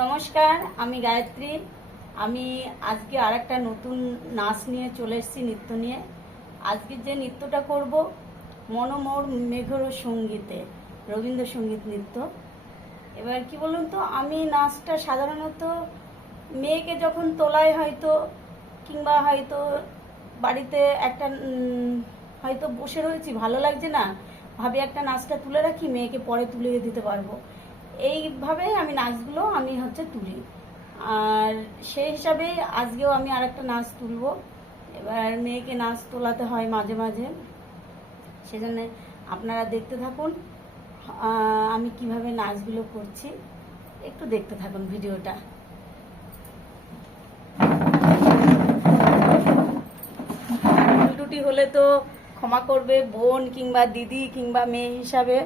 নমস্কার, আমি গায়ত্রী। আমি আজকে আর একটা নতুন নাচ নিয়ে চলে এসেছি, নৃত্য নিয়ে। আজকে যে নৃত্যটা করব, মনোমোর মেঘর সঙ্গীতে, রবীন্দ্রসঙ্গীত নৃত্য। এবার কি বলুন তো, আমি নাচটা সাধারণত মেয়েকে যখন তোলায় হয়তো, কিংবা হয়তো বাড়িতে একটা হয়তো বসে রয়েছি, ভালো লাগছে না, ভাবি একটা নাচটা তুলে রাখি, মেয়েকে পরে তুলে দিতে পারবো। এইভাবেই আমি নাচগুলো তুলি। আর সেই হিসাবে আজকেও আমি আর একটা নাচ তুলবো। এবার মেয়েকে নাচ তোলাতে হয় মাঝে মাঝে, সেজন্য আপনারা দেখতে থাকুন আমি কিভাবে নাচগুলো করছি। একটু দেখতে থাকুন ভিডিওটা। ত্রুটি হলে তো ক্ষমা করবে, বোন কিংবা দিদি কিংবা মেয়ে হিসাবে।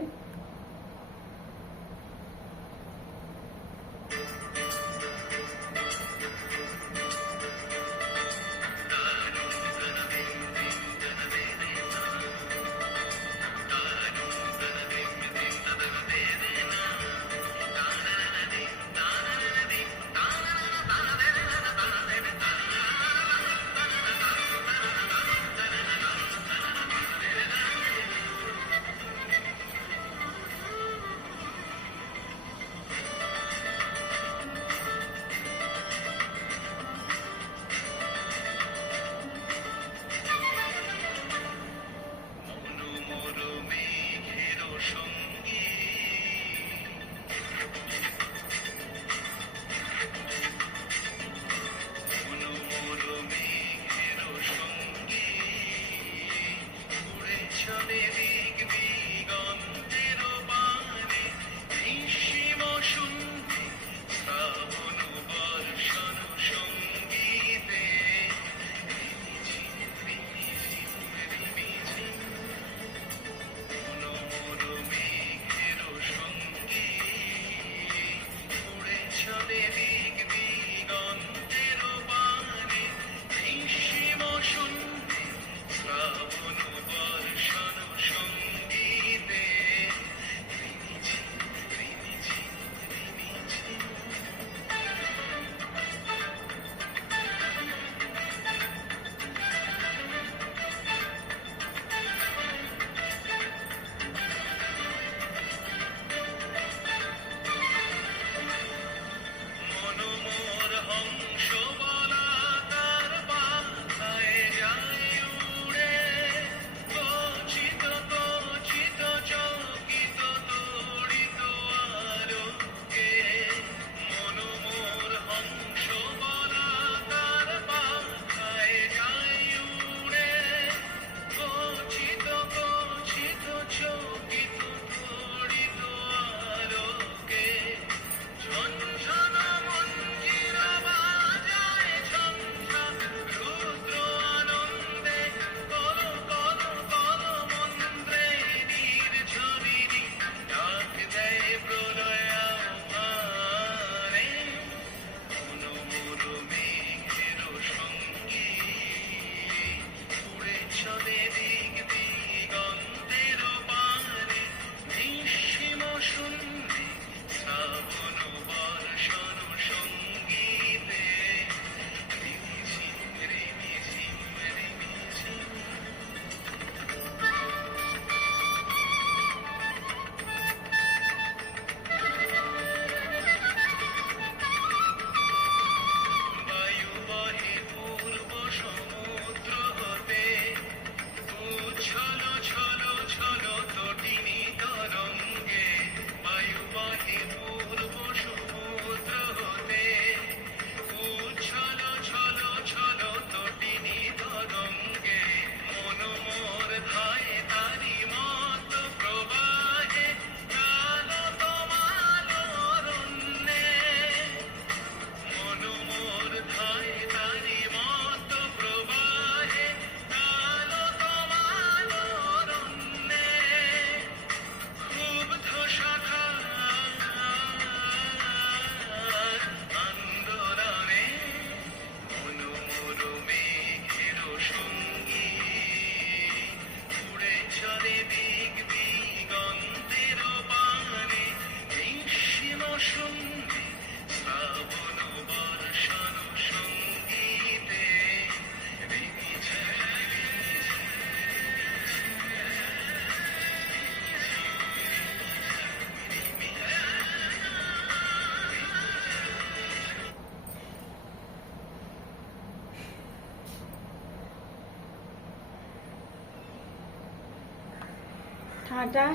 হাঁটা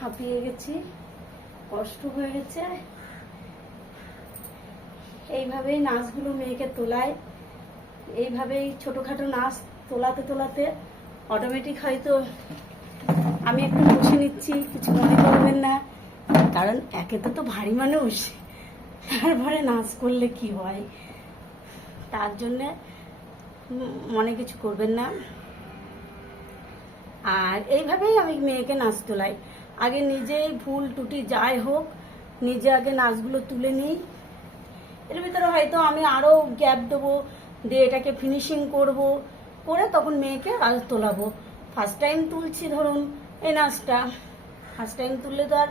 হাঁপিয়ে গেছি, কষ্ট হয়ে গেছে। এইভাবেই নাচগুলো মেয়েকে তোলায়, এইভাবেই ছোটোখাটো নাচ তোলাতে তোলাতে অটোমেটিক হয়তো আমি একটু বসে নিচ্ছি, কিছু মনে করবেন না, কারণ একে তো ভারী মানুষ, তারপরে নাচ করলে কি হয়, তার জন্যে মনে কিছু করবেন না। আর এইভাবেই আমি মেয়েকে নাচ তোলাই। আগে নিজেই ভুল ত্রুটি যাই হোক নিজে আগে নাচগুলো তুলে নিই, এর ভিতরে হয়তো আমি আরও গ্যাপ দেবো, দিয়ে এটাকে ফিনিশিং করব, করে তখন মেয়েকে আজ তোলাবো। ফার্স্ট টাইম তুলছি ধরুন এই নাচটা, ফার্স্ট টাইম তুললে তো আর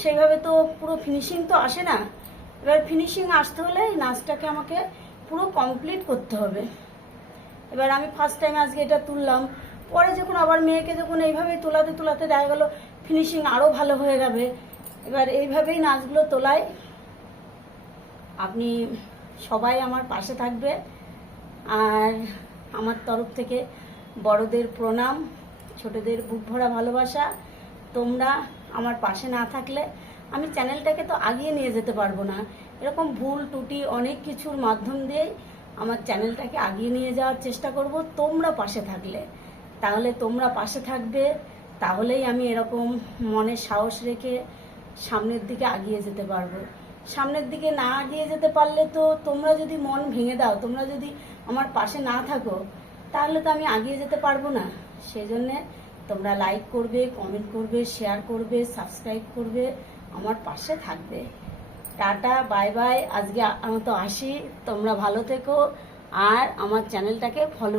সেইভাবে তো পুরো ফিনিশিং তো আসে না। এবার ফিনিশিং আসতে হলে এই নাচটাকে আমাকে পুরো কমপ্লিট করতে হবে। এবার আমি ফার্স্ট টাইম আজকে এটা তুললাম, পরে যখন আবার মেয়েকে যখন এইভাবে তোলাতে তোলাতে দেখা গেল ফিনিশিং আরও ভালো হয়ে যাবে। এবার এইভাবেই নাচগুলো তোলাই। আপনি সবাই আমার পাশে থাকবে, আর আমার তরফ থেকে বড়দের প্রণাম, ছোটদের বুক ভরা ভালোবাসা। তোমরা আমার পাশে না থাকলে আমি চ্যানেলটাকে তো আগিয়ে নিয়ে যেতে পারবো না। এরকম ভুল ত্রুটি অনেক কিছুর মাধ্যম দিয়েই আমার চ্যানেলটাকে আগিয়ে নিয়ে যাওয়ার চেষ্টা করব, তোমরা পাশে থাকলে। তাহলে তোমরা পাশে থাকবে, তাহলেই আমি এরকম মনে সাহস রেখে সামনের দিকে আগিয়ে যেতে পারবো। সামনের দিকে না আগিয়ে যেতে পারলে তো তোমরা যদি মন ভেঙে দাও, তোমরা যদি আমার পাশে না থাকো, তাহলে তো আমি আগিয়ে যেতে পারবো না। সেই জন্যে তোমরা লাইক করবে, কমেন্ট করবে, শেয়ার করবে, সাবস্ক্রাইব করবে, আমার পাশে থাকবে। Tata, bye bye. আজকে আমি তো আসি, তোমরা ভালো থেকো আর আমার চ্যানেলটাকে ফলো